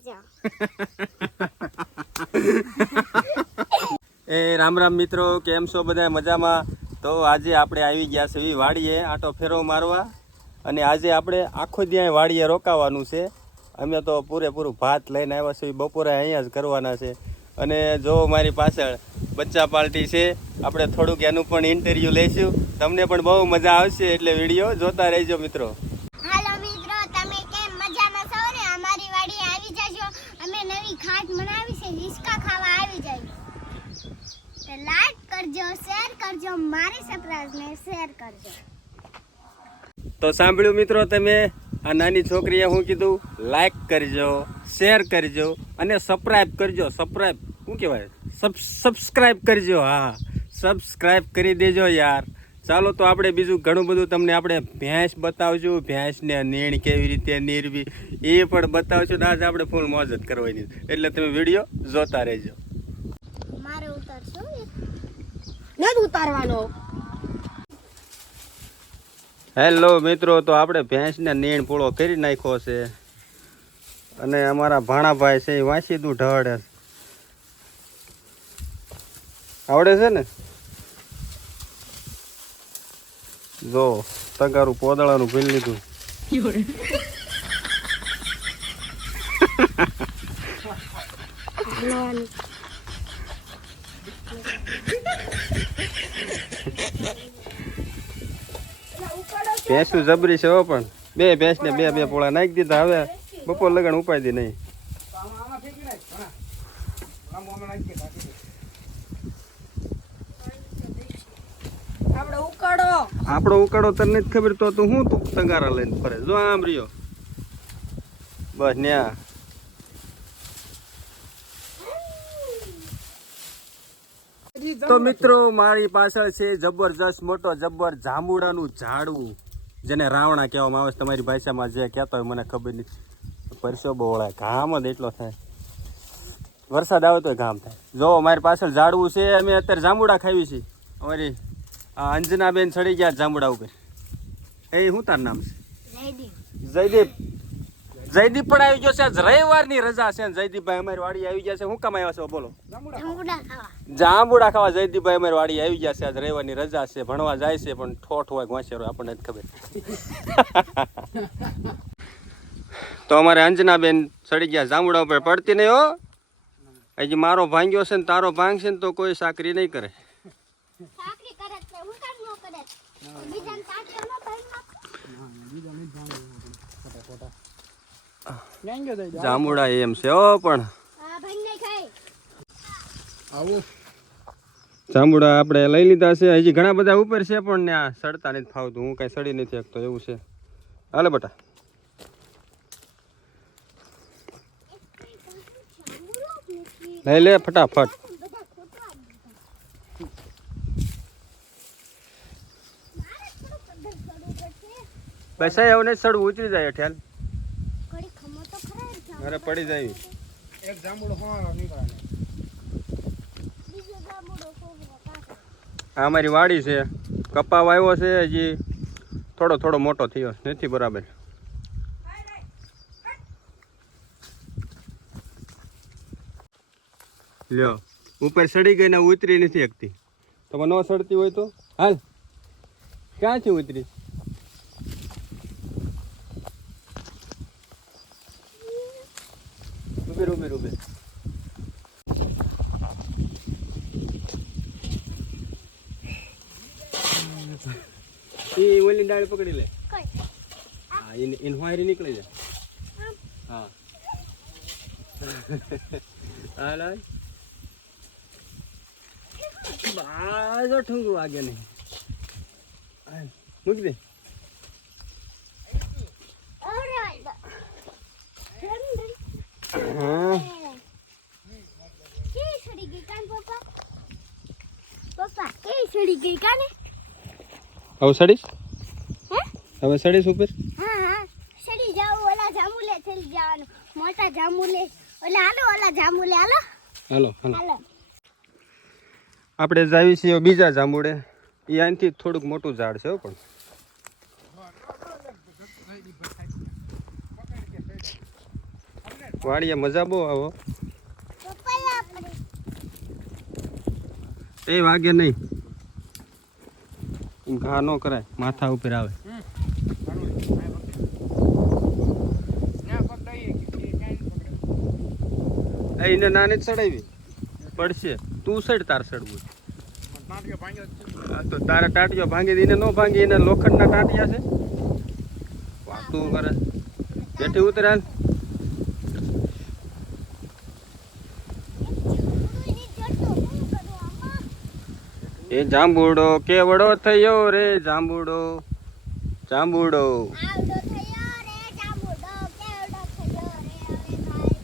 એ રામ રામ મિત્રો, કેમ છો બધા? મજામાં? તો આજે આપણે આવી ગયા છે વાડીએ આટો ફેરો મારવા. અને આજે આપણે આખો ત્યાં વાડીએ રોકાવાનું છે. અમે તો પૂરેપૂરું ભાત લઈને આવ્યા છીએ, બપોરે અહીંયા જ કરવાના છે. અને જો મારી પાછળ બચ્ચા પાર્ટી છે. આપણે થોડુંક એનું પણ ઇન્ટરવ્યૂ લઈશું. તમને પણ બહુ મજા આવશે એટલે વીડિયો જોતા રહેજો મિત્રો હાલો મિત્રો તમે કેમ મજામાં છો ને અમારી વાડી આવી જજો અમે નવી ખાટ બનાવી છે હિસકા ખાવા આવી જાય તો લાઈક કરજો શેર કરજો, મારી સરપ્રાઈઝને શેર કરજો. તો સાંભળ્યું મિત્રો તમે, આ નાની છોકરીએ શું કીધું લાઈક કરજો શેર કરજો અને સબસ્ક્રાઈબ કરજો સબસ્ક્રાઈબ શું કહેવાય? સબ સબસ્ક્રાઈબ કરજો, હા સબસ્ક્રાઈબ કરી દેજો યાર. ચાલો તો આપણે બીજું ઘણું બધું તમને આપણે ભેંસ બતાવશું, ભેંસને નીણ કેવી રીતે નીરવી, એ પણ બતાવશું. ને આજે આપણે ફૂલ મોજ જ કરવાની એટલે તમે વીડિયો જોતા રહેજો મારે ઉતરશું નથી ઉતારવાનો. હેલો મિત્રો તો આપણે ભેંસને નીણ પૂળો કરી નાખ્યો છે. અને અમારા ભાણાભાઈ છે એ વાંચી દું ઢળે આવડે છે ને? જો તગારું પોદળાનું ભીલ લીધું. ભેંસું જબરી છે હો પણ. બે ભેંસને બે બે પોળા નાખી દીધા. હવે બપોર લગન ઉપાય દી નહીં. આપણો ઉકાળો. તને નથી ખબર તો તું હું તું તગારા લઈને ફરે? જો આમ રહ્યો. બસ ન્યા. તો મિત્રો મારી પાછળ છે જબરજસ્ત મોટો જબર જાંબુડાનું ઝાડવું. જેને રાવણા કહેવામાં આવે છે તમારી ભાષામાં જે કહેતા હોય મને ખબર નથી. પરસો વળાય ઘામ જ એટલો થાય. વરસાદ આવે તો ઘામ થાય. જો મારી પાછળ ઝાડવું છે અમે અત્યારે જાંબુડા ખાવી છીએ. અમારી આ અંજનાબેન ચડી ગયા જાંબુડા ઉપર. એ શું તાર નામ છે? જયદીપ. જયદીપ પણ આવી ગયો છે. આજ રવિવારની રજા છે જયદીપભાઈ અમારી વાડી આવી ગયા છે. હું કામ આવ્યા છો? બોલો. જાંબુડા ખાવા. જયદીપભાઈ અમારી વાડી આવી ગયા છે. આજ રવિવારની રજા છે. ભણવા જાય છે પણ ઠોઠ હોય ઘોંસેરો આપણને જ ખબર. તો અમારે અંજનાબેન ચડી ગયા જાંબુડા ઉપર પડતી નહીં હો. હજી મારો ભાંગ્યો છે ને તારો ભાંગ છે ને તો કોઈ સાકરી નહીં કરે. સાકરી જાંબુડા એમ છે ઓ પણ. આ ભાઈ નહીં ખાય જાંબુડા આપણે લઈ લીધા છે. હજી ઘણા બધા ઉપર છે પણ ને આ સડતા નથી ફાવતું. હું કાંઈ સડી નથી શકતો એવું છે. હાલે બટા. લઈ લે ફટાફટ. પૈસા બસ એવું નહીં સડવું ઉતરી જાય ઠેલ ઘડી ખમો તો ખરા જ જાવ. અરે પડી જાય બીજો જાંબુડો કોહરો પાછો. આ અમારી વાડી છે. કપા વાવ્યો છે હજી. થોડો થોડો મોટો થયો. નથી બરાબર. લ્યો. ઉપર સડી ગઈ ને ઉતરી નથી શકતી. તમે ન સડતી હોય તો? હાલ. ક્યાં છે ઉતરી? ઉભેર ઉભેર ઉભેર એ ઓલી ડાળ પકડી લે. હા હા ઇન હોયરી નીકળી જાય. હા. હાલ. બાજો ઠુંગુ વાગે નહીં. મૂકી દે Alright. હા કેવી સડી ગઈ કાન પપ્પા પપ્પા કેવી સડી ગઈ કાને હવે સડીશ? હે? હવે સડીશ ઉપર? હા હા. સડી જાવ ઓલા જામુલે ચલી જવાનું. મોટા જામુલે ઓલા હાલો ઓલા જામુલે હાલો. હાલો હાલો. આપણે જાવી છીએ બીજા જાંબુડે. એ આનાથી થોડુંક મોટું ઝાડ છે હો પણ. વાડીએ મજા બહુ આવો. એ વાગે નહીં. ઘા ન કરાય માથા ઉપર આવે. એને નાની જ ચડાવી પડશે. તું સડ તાર સડવું. તો તારે ટાટિયો ભાંગી દઈને ન ભાંગી એને લોખંડના ટાટિયા છે. વાતું કરે. બેઠી ઉતરાલ ગુરુજી જતો હું કરું આમાં એ જાંબુડો કેવડો થયો રે જાંબુડો? જાંબુડો. આવડો થયો રે જાંબુડો કેવડો થયો રે હવે ભાઈ?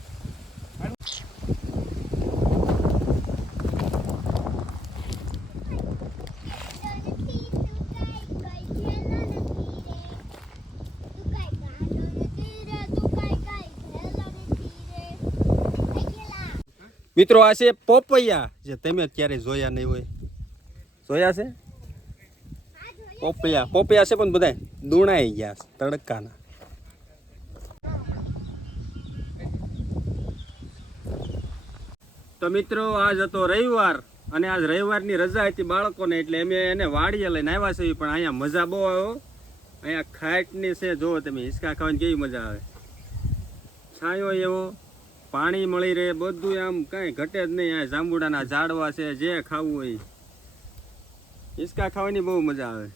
મિત્રો આ છે પોપૈયા જે તમે ક્યારેય જોયા નહીં હોય. જોયા છે? પોપૈયા પોપૈયા છે પણ બધા દુણાઈ ગયા તડકાના. તો મિત્રો, આજ હતો રવિવાર અને આજ રવિવારની રજા હતી બાળકોને, એટલે અમે એને વાડીએ લઈને આવ્યા છે પણ અહીંયા મજા બહુ આવ્યો અહીંયા ખાટની છે જો તમે હિંચકા ખાવાની કેવી મજા આવે. છાંયો એવો, પાણી મળી રહે, બધું આમ કાંઈ ઘટે જ નહીં. અહીંયા જાંબુડાના ઝાડવા છે, જે ખાવું હોય. હિંચકા ખાવાની બહુ મજા આવે.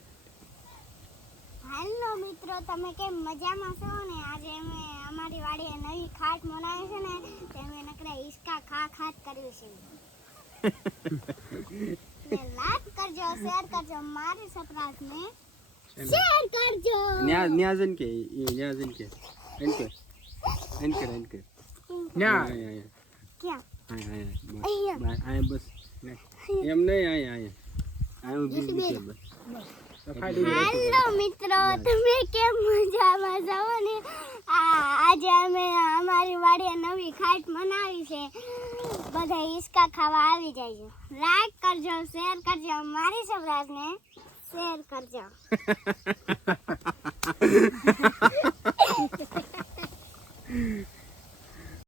હાલો મિત્રો તમે કેમ મજામાં છો ને? આજે અમે અમારી વાડીએ નવી ખાટ બનાવી છે ને તે અમે નકરા હિસકા ખા ખાટ કર્યું છે. લાઈક કરજો શેર કરજો મારી સપરાત ને શેર કરજો. ન્યા ન્યા જઈને કે ન્યા કે એન કે એન કે એન કે. ન્યા. ક્યાં? આય આય આય બસ. એમ નહીં આય અહીંયા. હાલો મિત્રો તમે કેમ મજામાં છો? ને આજે અમે અમારી વાડીએ નવી ખાટ મનાવી છે. બધા ઈસકા ખાવા આવી જાય છે. લાઈક કરજો શેર કરજો મારી સૌરાજને શેર કરજો.